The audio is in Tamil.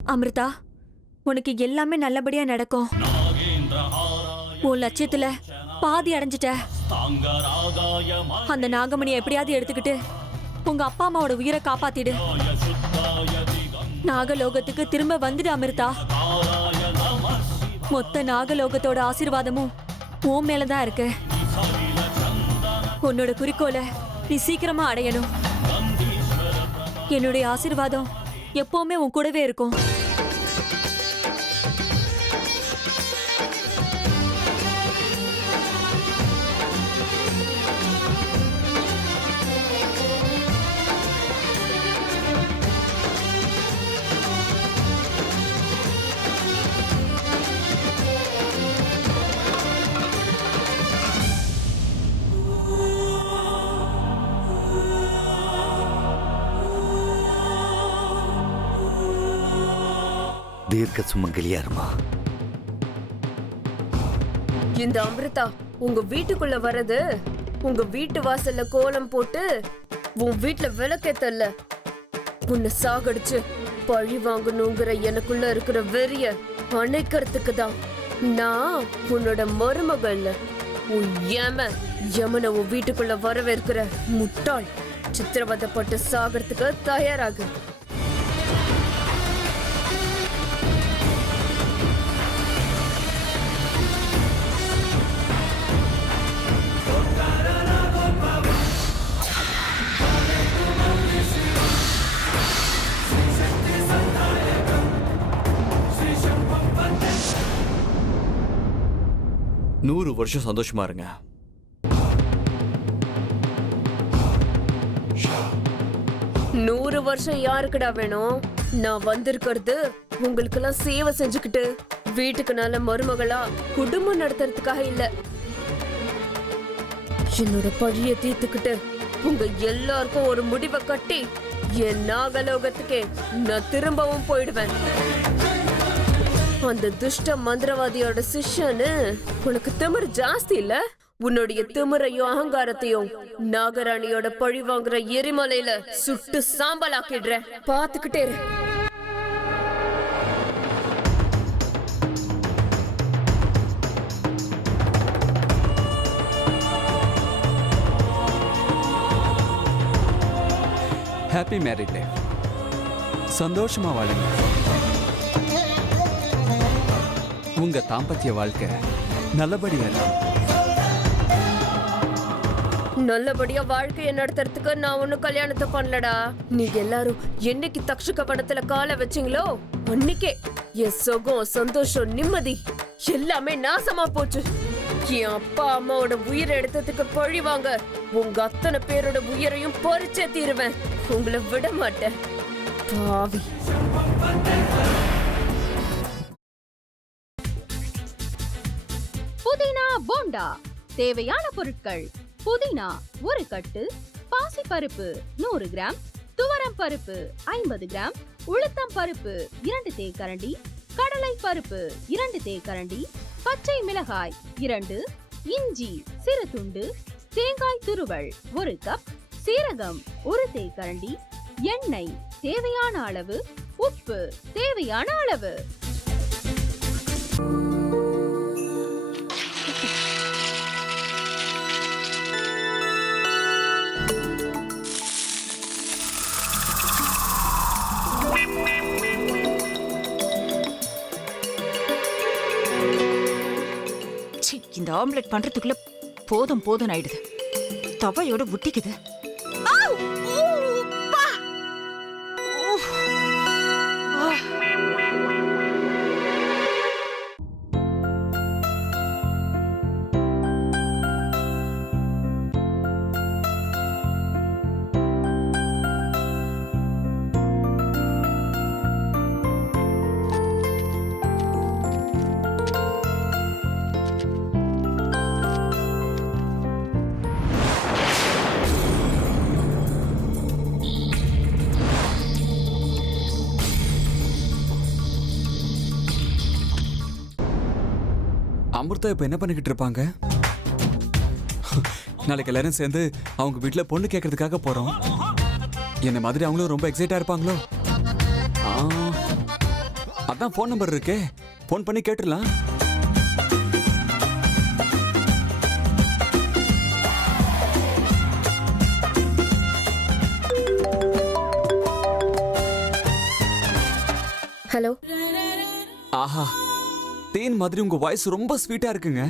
அமிர்தா, உனக்கு எல்லாமே நல்லபடியா நடக்கும். உன் லட்சியத்துல பாதி அடைஞ்சிட்ட. அந்த நாகமணியை எப்படியாவது எடுத்துக்கிட்டு உங்க அப்பா அம்மாவோட உயிரை காப்பாத்திடு. நாகலோகத்துக்கு திரும்ப வந்துடு அமிர்தா. மொத்த நாகலோகத்தோட ஆசீர்வாதமும் உன் மேலதான் இருக்கு. உன்னோட குறிக்கோளை நீ சீக்கிரமா அடையணும். என்னுடைய ஆசீர்வாதம் எப்பவுமே உன் கூடவே இருக்கும். தீர்க்க சுமங்கலியா இருமா. இந்த அமிர்தா உங்க வீட்டுக்குள்ள வர்றது, உங்க வீட்டு வாசல்ல கோலம் போட்டு உன் வீட்டுல விளக்கேத்தல்ல, உன்னை சாகடிச்சு பழி வாங்கணுங்கிற எனக்குள்ள இருக்கிற வெறிய அணைக்கிறதுக்கு தான். நான் உன்னோட மருமகள், உன் யமனை உன் வீட்டுக்குள்ள வரவேற்கிற முட்டாள். சித்திரவதைப்பட்டு சாகிறதுக்கு தயாராகு. நூறு வருஷம் சந்தோஷமா இருங்க. நூறு வருஷம் யாருக்குடா வேணும்? நான் வந்திருக்கிறது உங்களுக்கு எல்லாம் சேவை செஞ்சுக்கிட்டு வீட்டுக்கு நல்ல மருமகளா குடும்பம் நடத்துறதுக்காக இல்ல. என்னோட பழிய தீர்த்துக்கிட்டு உங்க எல்லாருக்கும் ஒரு முடிவை கட்டி என் நாகலோகத்துக்கே நான் திரும்பவும் போயிடுவேன். அந்த துஷ்ட மந்திரவாதியோட சிஷ்யன்னு உனக்கு திமிரு ஜாஸ்தி இல்ல? உன்னுடைய திமிரையும் அகங்காரத்தையும் நாகராணியோட பழி வாங்குற எரிமலையில சுட்டு சாம்பலாக்கிடுற. பாத்துக்கிட்டே இரு. Happy married life. சந்தோஷமா வாழுங்க. உங்க தாம்பத்திய வாழ்க்கை நல்லபடியா இருக்கும். நல்லபடியா வாழ்க்கையை நடத்துறதுக்கு நான் ஒன்னும் கல்யாணத்தை பண்ணலடா. நீங்க எல்லாரும் என்னைக்கு தக்ஷக படத்துல காலை வச்சீங்களோ அன்னைக்கே என் சுகம், சந்தோஷம், நிம்மதி எல்லாமே நாசமா போச்சு. என் அப்பா அம்மாவோட உயிரை எடுத்ததுக்கு பழி வாங்க உங்க அத்தனை பேரோட உயிரையும் பறிச்சே தீருவேன். உங்களை விட மாட்டேன் பாவி. புதினா போண்டா. தேவையான பொருட்கள்: புதினா 1 கட்டு, பாசிப்பருப்பு 100 கிராம், துவரம் பருப்பு 50 கிராம், உளுத்தம் பருப்பு 2 தேக்கரண்டி, கடலை பருப்பு 2 தேக்கரண்டி, பச்சை மிளகாய் 2, இஞ்சி சிறு துண்டு, தேங்காய் துருவல் 1 கப், சீரகம் 1 தேக்கரண்டி, எண்ணெய் தேவையான அளவு, உப்பு தேவையான அளவு. இந்த ஆம்லெட் பண்றதுக்குள்ள போதும் போதும் ஆயிடுது. தவையோட ஒட்டிக்குது. அமிர்தா இப்ப என்ன பண்ணிக்கிட்டு இருப்பாங்க? நாளைக்கு எல்லாரும் சேர்ந்து அவங்க வீட்டுல பொண்ணு கேட்கறதுக்காக போறோம். என்ன மாதிரி அவங்களும் ரொம்ப எக்ஸைட்டா இருப்பாங்களோ? அதான் ஃபோன் நம்பர் இருக்கே, ஃபோன் பண்ணி கேட்டுடலாம். ஹலோ. ஆஹா, தேன் மாதிரி உங்க வாய்ஸ் ரொம்ப ஸ்வீட்டா இருக்குங்க.